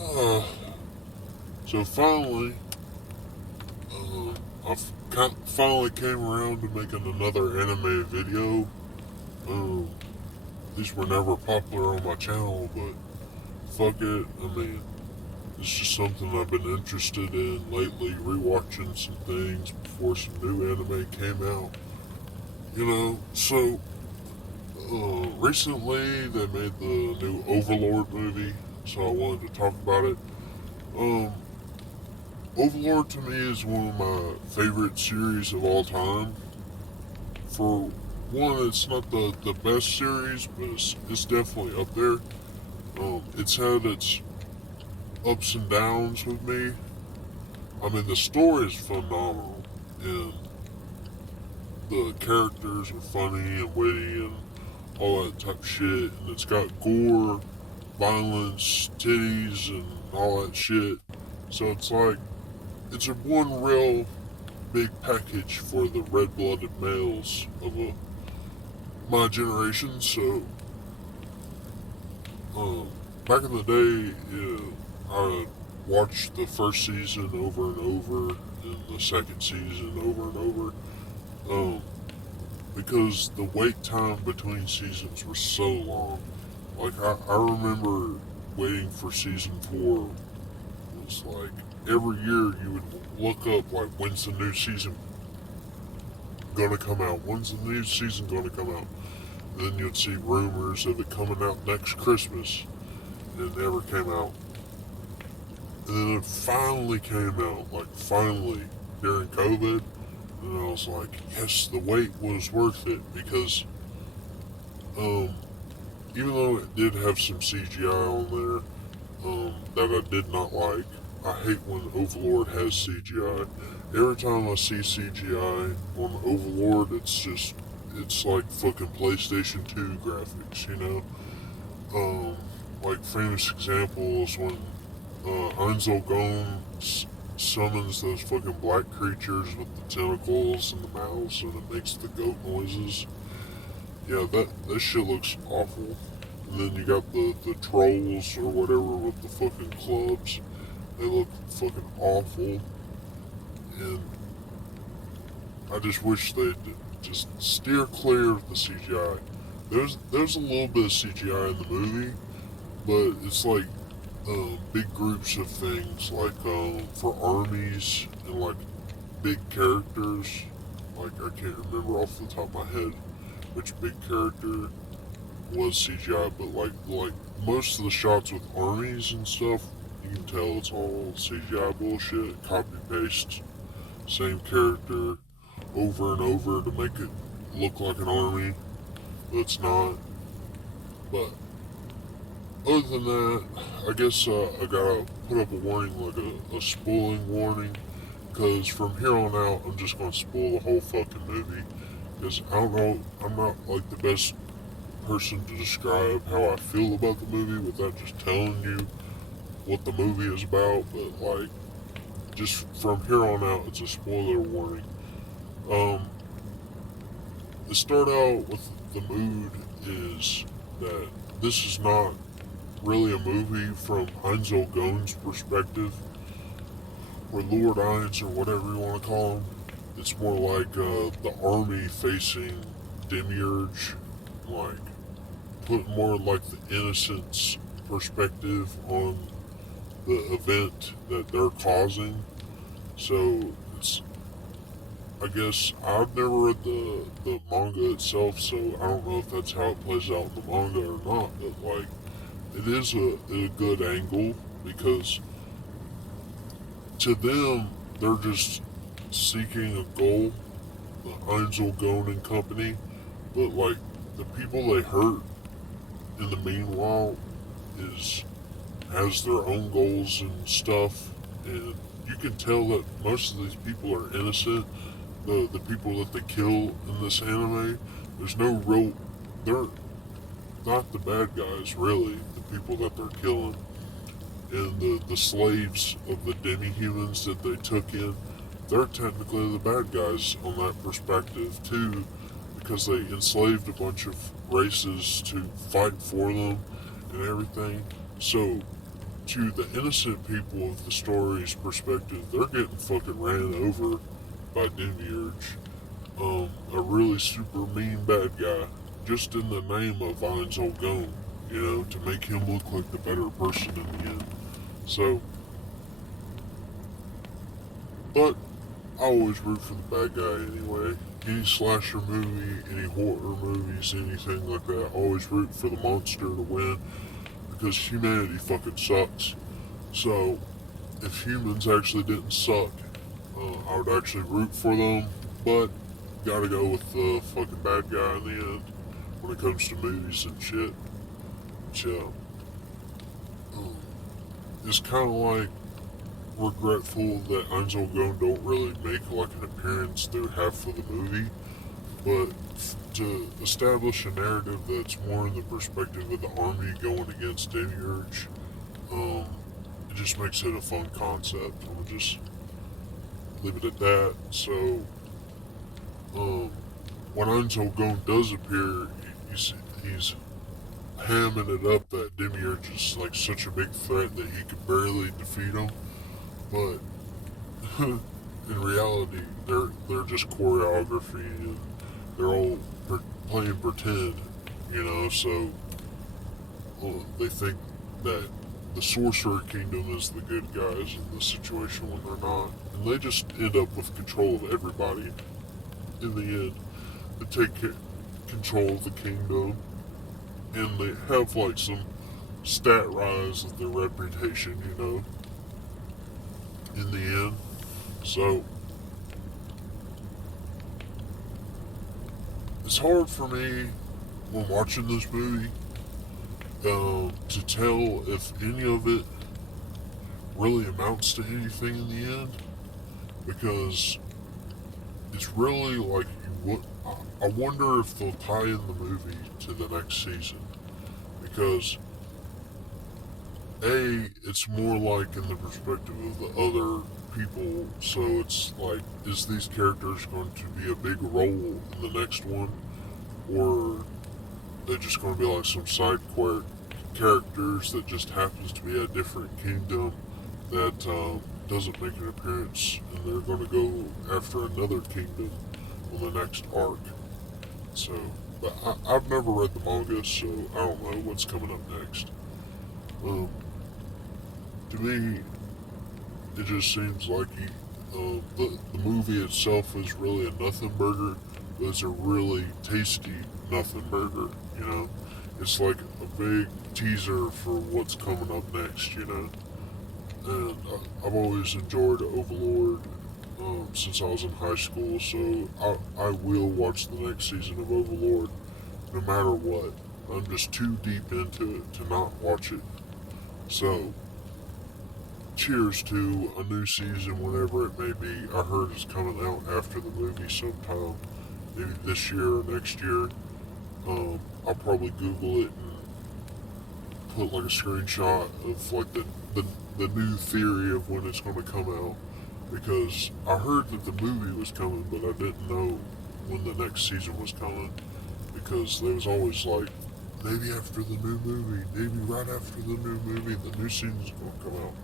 Uh, so finally, finally came around to making another anime video. Um, these were never popular on my channel, but fuck it. I mean, it's just something I've been interested in lately, rewatching some things before some new anime came out. So recently they made the new Overlord movie, so I wanted to talk about it. Um, Overlord to me is one of my favorite series of all time. For one, it's not the best series, but it's definitely up there. It's had its ups and downs with me. I mean, the story is phenomenal, and the characters are funny and witty and all that type of shit. And it's got gore, violence, titties, and all that shit. So it's a one real big package for the red-blooded males of my generation. So, um, back in the day, I watched the first season over and over, and the second season over and over, um, because the wait time between seasons was so long. Like I remember waiting for season 4 was like every year you would look up like when's the new season gonna come out? When's the new season gonna come out? And then you'd see rumors of it coming out next Christmas, and it never came out. And then it finally came out, like finally during COVID, and I was like, yes, the wait was worth it because, um, even though it did have some CGI on there, that I did not like. I hate when Overlord has CGI. Every time I see CGI on Overlord, it's like fucking PlayStation 2 graphics, you know? Like famous examples when Einzel summons those fucking black creatures with the tentacles and the mouths and it makes the goat noises. Yeah, that shit looks awful. And then you got the trolls or whatever with the fucking clubs. They look fucking awful. And I just wish they'd just steer clear of the CGI. There's a little bit of CGI in the movie, but it's like big groups of things, like for armies and like big characters. Like I can't remember off the top of my head which big character was CGI, but like most of the shots with armies and stuff, you can tell it's all CGI bullshit, copy paste, same character over and over to make it look like an army, but it's not. But other than that, I guess I gotta put up a warning, like a spoiling warning, because from here on out, I'm just gonna spoil the whole fucking movie. Because I don't know, I'm not like the best person to describe how I feel about the movie without just telling you what the movie is about, but like, just from here on out, it's a spoiler warning. Um, to start out with, the mood is that this is not really a movie from Einzel Gone's perspective, or Lord Ainz, or whatever you want to call him. It's more like the army facing Demiurge, like put more like the innocence perspective on the event that they're causing. So it's, I guess I've never read the manga itself, so I don't know if that's how it plays out in the manga or not. But like, it is a good angle because to them they're just seeking a goal, the Einzel Gone and Company, but like the people they hurt in the meanwhile is has their own goals and stuff, and you can tell that most of these people are innocent. The people that they kill in this anime, there's no real, they're not the bad guys really. The people that they're killing and the slaves of the demi-humans that they took in, they're technically the bad guys on that perspective too, because they enslaved a bunch of races to fight for them and everything. So to the innocent people of the story's perspective, they're getting fucking ran over by Demiurge, a really super mean bad guy, just in the name of Ainz Ooal Gown, you know, to make him look like the better person in the end. So, but I always root for the bad guy anyway. Any slasher movie, any horror movies, anything like that, I always root for the monster to win because humanity fucking sucks. So, if humans actually didn't suck, I would actually root for them, but gotta go with the fucking bad guy in the end when it comes to movies and shit. So, it's kind of like regretful that Ainz Ooal Gown don't really make like an appearance through half of the movie, but to establish a narrative that's more in the perspective of the army going against Demiurge, it just makes it a fun concept. We'll just leave it at that. So, when Ainz Ooal Gown does appear, he's hamming it up that Demiurge is like such a big threat that he could barely defeat him. But in reality, they're just choreography and they're all playing pretend, you know. So they think that the Sorcerer Kingdom is the good guys in this situation when they're not, and they just end up with control of everybody. In the end, they take control of the kingdom, and they have like some stat rise of their reputation, you know. In the end, so it's hard for me when watching this movie to tell if any of it really amounts to anything in the end, because it's really like I wonder if they'll tie in the movie to the next season, because it's more like in the perspective of the other people, so it's like, is these characters going to be a big role in the next one, or they're just going to be like some side characters that just happens to be a different kingdom that doesn't make an appearance, and they're going to go after another kingdom on the next arc. So, but I've never read the manga, so I don't know what's coming up next. To me, it just seems like the movie itself is really a nothing burger, but it's a really tasty nothing burger, you know? It's like a big teaser for what's coming up next, you know? And I've always enjoyed Overlord since I was in high school, so I will watch the next season of Overlord no matter what. I'm just too deep into it to not watch it. So, cheers to a new season whenever it may be. I heard it's coming out after the movie sometime, maybe this year or next year. I'll probably Google it and put like a screenshot of like the new theory of when it's going to come out, because I heard that the movie was coming, but I didn't know when the next season was coming, because there was always like, maybe after the new movie, maybe right after the new movie, the new season's going to come out.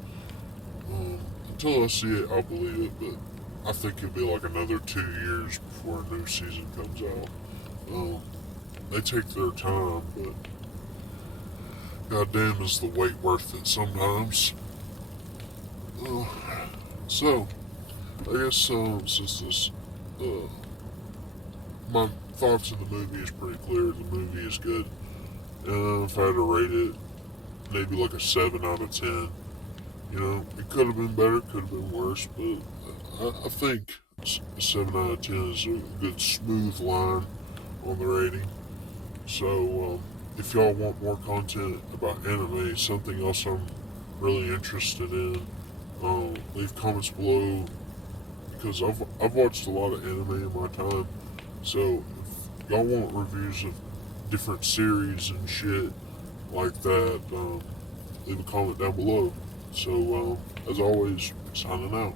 Until I see it, I'll believe it, but I think it'll be like another 2 years before a new season comes out. They take their time, but goddamn is the wait worth it sometimes. So, I guess since this, my thoughts of the movie is pretty clear, the movie is good. And if I had to rate it, maybe like a 7 out of 10. You know, it could have been better, could have been worse, but I think a 7 out of 10 is a good smooth line on the rating. So, if y'all want more content about anime, something else I'm really interested in, leave comments below, because I've watched a lot of anime in my time. So, if y'all want reviews of different series and shit like that, leave a comment down below. So, as always, signing out.